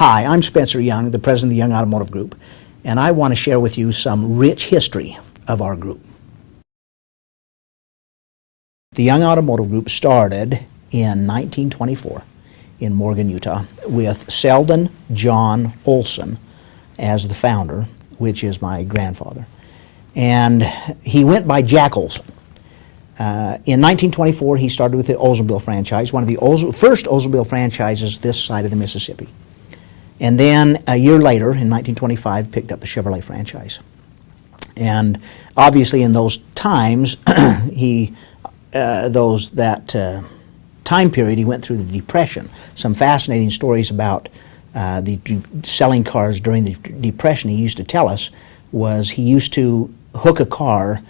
Hi, I'm Spencer Young, the president of the Young Automotive Group, and I want to share with you some rich history of our group. The Young Automotive Group started in 1924 in Morgan, Utah, with Selden John Olson as the founder, which is my grandfather. And he went by Jack Olson. In 1924, he started with the Oldsmobile franchise, one of the first Oldsmobile franchises this side of the Mississippi. And then a year later, in 1925, picked up the Chevrolet franchise. And obviously in those times, time period, he went through the Depression. Some fascinating stories about selling cars during the Depression he used to tell us was he used to hook a car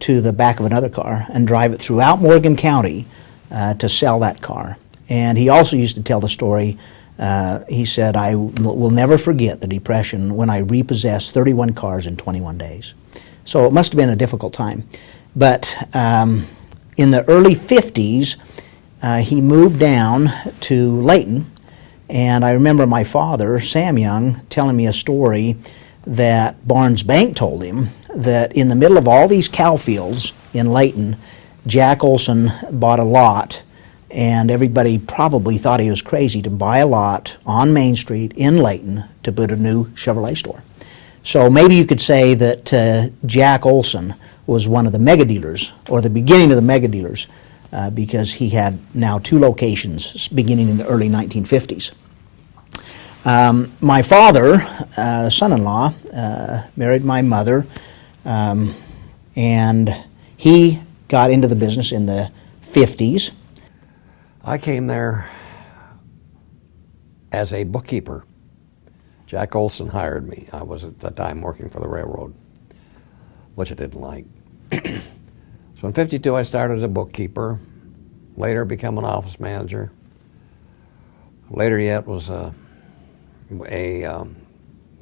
to the back of another car and drive it throughout Morgan County to sell that car. And he also used to tell the story, he said, I will never forget the Depression when I repossessed 31 cars in 21 days. So it must have been a difficult time. But in the early 50s, he moved down to Layton, and I remember my father, Sam Young, telling me a story that Barnes Bank told him that in the middle of all these cow fields in Layton, Jack Olson bought a lot, and everybody probably thought he was crazy to buy a lot on Main Street in Layton to put a new Chevrolet store. So maybe you could say that Jack Olson was one of the mega dealers, or the beginning of the mega dealers, because he had now 2 locations beginning in the early 1950s. My father, son-in-law, married my mother, and he got into the business in the 50s. I came there as a bookkeeper. Jack Olson hired me. I was at the time working for the railroad, which I didn't like. So in '52 I started as a bookkeeper, later became an office manager. Later yet was a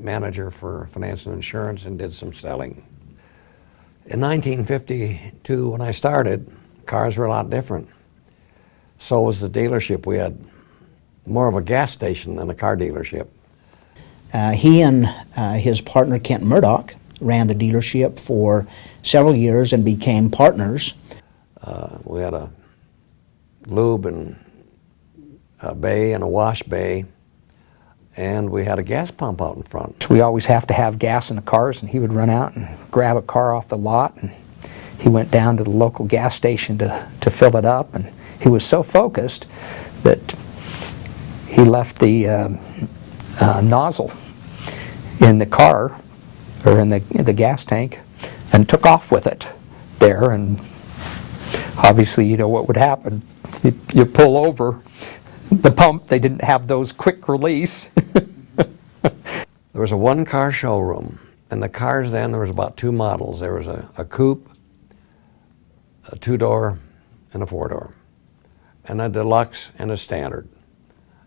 manager for finance and insurance and did some selling. In 1952 when I started, cars were a lot different. So was the dealership. We had more of a gas station than a car dealership. He and his partner Kent Murdoch ran the dealership for several years and became partners. We had a lube and a bay and a wash bay, and we had a gas pump out in front. So we always have to have gas in the cars, and he would run out and grab a car off the lot, and he went down to the local gas station to fill it up, and he was so focused that he left the nozzle in the car, or in the gas tank, and took off with it there. And obviously, you know what would happen. You pull over the pump, they didn't have those quick release. There was a 1-car showroom, and the cars then, there was about 2 models. There was a coupe, a 2-door, and a 4-door, and a deluxe and a standard.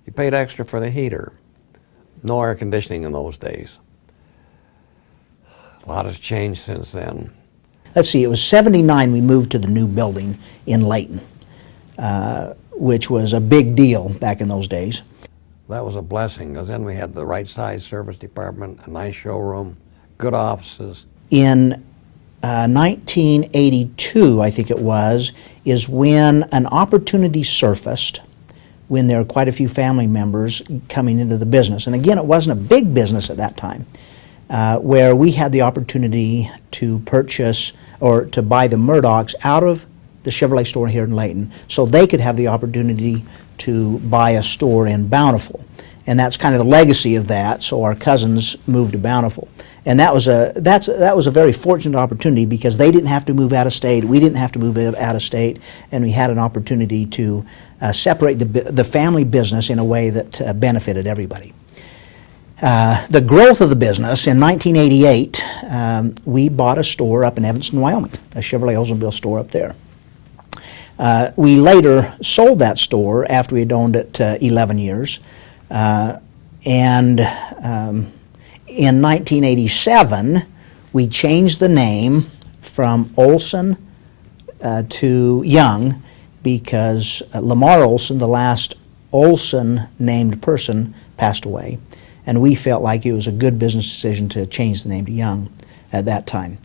You paid extra for the heater. No air conditioning in those days. A lot has changed since then. Let's see, it was '79 we moved to the new building in Layton, which was a big deal back in those days. That was a blessing, because then we had the right size service department, a nice showroom, good offices. In 1982, I think it was, is when an opportunity surfaced when there were quite a few family members coming into the business. And again, it wasn't a big business at that time, where we had the opportunity to purchase or to buy the Murdochs out of the Chevrolet store here in Layton so they could have the opportunity to buy a store in Bountiful. And that's kind of the legacy of that, so our cousins moved to Bountiful. And that was a very fortunate opportunity because they didn't have to move out of state, we didn't have to move out of state, and we had an opportunity to separate the family business in a way that benefited everybody. The growth of the business, in 1988, we bought a store up in Evanston, Wyoming, a Chevrolet Oldsmobile store up there. We later sold that store after we had owned it 11 years. In 1987, we changed the name from Olson to Young because Lamar Olson, the last Olson named person passed away, and we felt like it was a good business decision to change the name to Young at that time.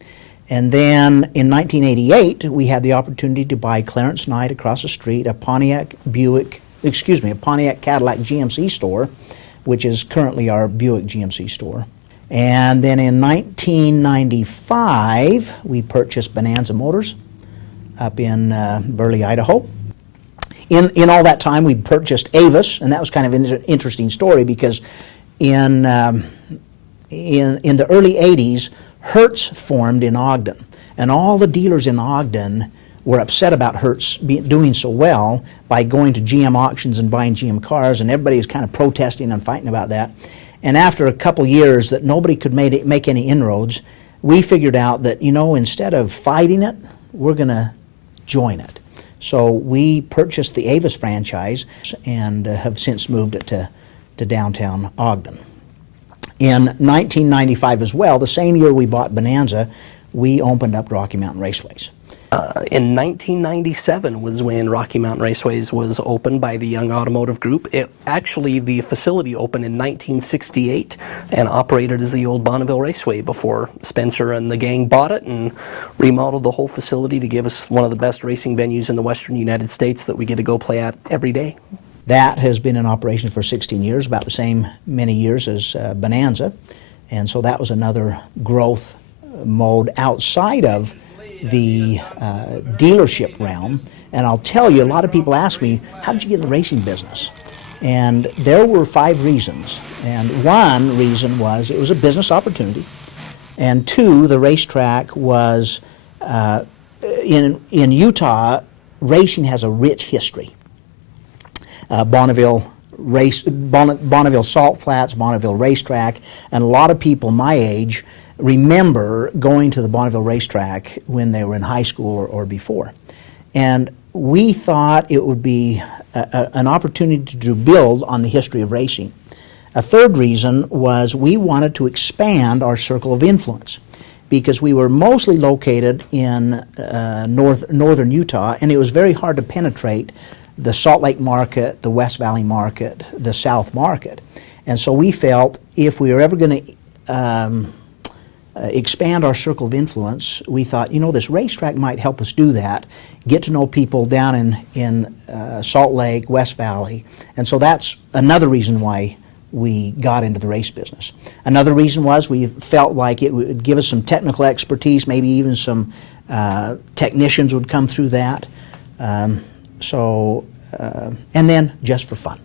And then in 1988, we had the opportunity to buy Clarence Knight across the street, a Pontiac Cadillac GMC store, which is currently our Buick GMC store. And then in 1995, we purchased Bonanza Motors up in Burley, Idaho. In all that time, we purchased Avis, and that was kind of an interesting story because in the early 80s, Hertz formed in Ogden, and all the dealers in Ogden were upset about Hertz doing so well by going to GM auctions and buying GM cars, and everybody was kind of protesting and fighting about that. And after a couple years that nobody could make any inroads, we figured out that, instead of fighting it, we're going to join it. So we purchased the Avis franchise and have since moved it to downtown Ogden. In 1995 as well, the same year we bought Bonanza, we opened up Rocky Mountain Raceways. In 1997 was when Rocky Mountain Raceways was opened by the Young Automotive Group. The facility opened in 1968 and operated as the old Bonneville Raceway before Spencer and the gang bought it and remodeled the whole facility to give us one of the best racing venues in the western United States that we get to go play at every day. That has been in operation for 16 years, about the same many years as Bonanza, and so that was another growth mode outside of the dealership realm. And I'll tell you, a lot of people ask me, how did you get in the racing business? And there were 5 reasons. And one reason was it was a business opportunity. And 2, the racetrack was, in Utah, racing has a rich history. Bonneville Salt Flats, Bonneville Racetrack, and a lot of people my age remember going to the Bonneville Racetrack when they were in high school or before. And we thought it would be an opportunity to build on the history of racing. A third reason was we wanted to expand our circle of influence because we were mostly located in northern Utah, and it was very hard to penetrate the Salt Lake market, the West Valley market, the South market. And so we felt if we were ever going to expand our circle of influence, we thought, this racetrack might help us do that, get to know people down in Salt Lake, West Valley. And so that's another reason why we got into the race business. Another reason was we felt like it would give us some technical expertise, maybe even some technicians would come through that. And then just for fun.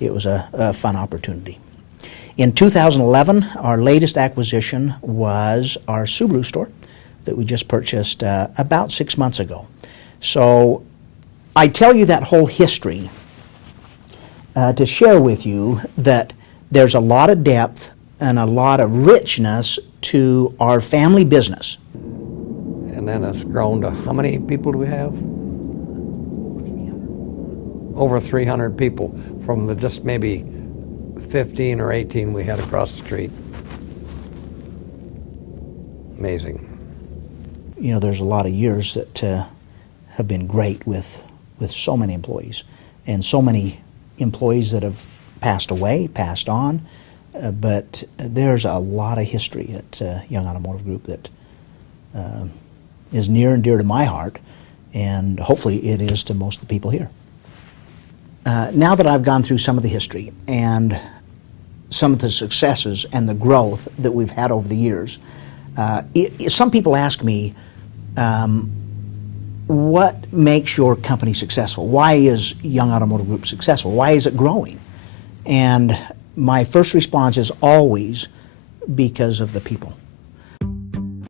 It was a fun opportunity. In 2011, our latest acquisition was our Subaru store that we just purchased about 6 months ago. So I tell you that whole history to share with you that there's a lot of depth and a lot of richness to our family business. And then it's grown to, how many people do we have? Over 300 people from the just maybe 15 or 18 we had across the street. Amazing. There's a lot of years that have been great with so many employees, and so many employees that have passed away, passed on, but there's a lot of history at Young Automotive Group that is near and dear to my heart, and hopefully it is to most of the people here. Now that I've gone through some of the history and some of the successes and the growth that we've had over the years, some people ask me, what makes your company successful? Why is Young Automotive Group successful? Why is it growing? And my first response is always because of the people.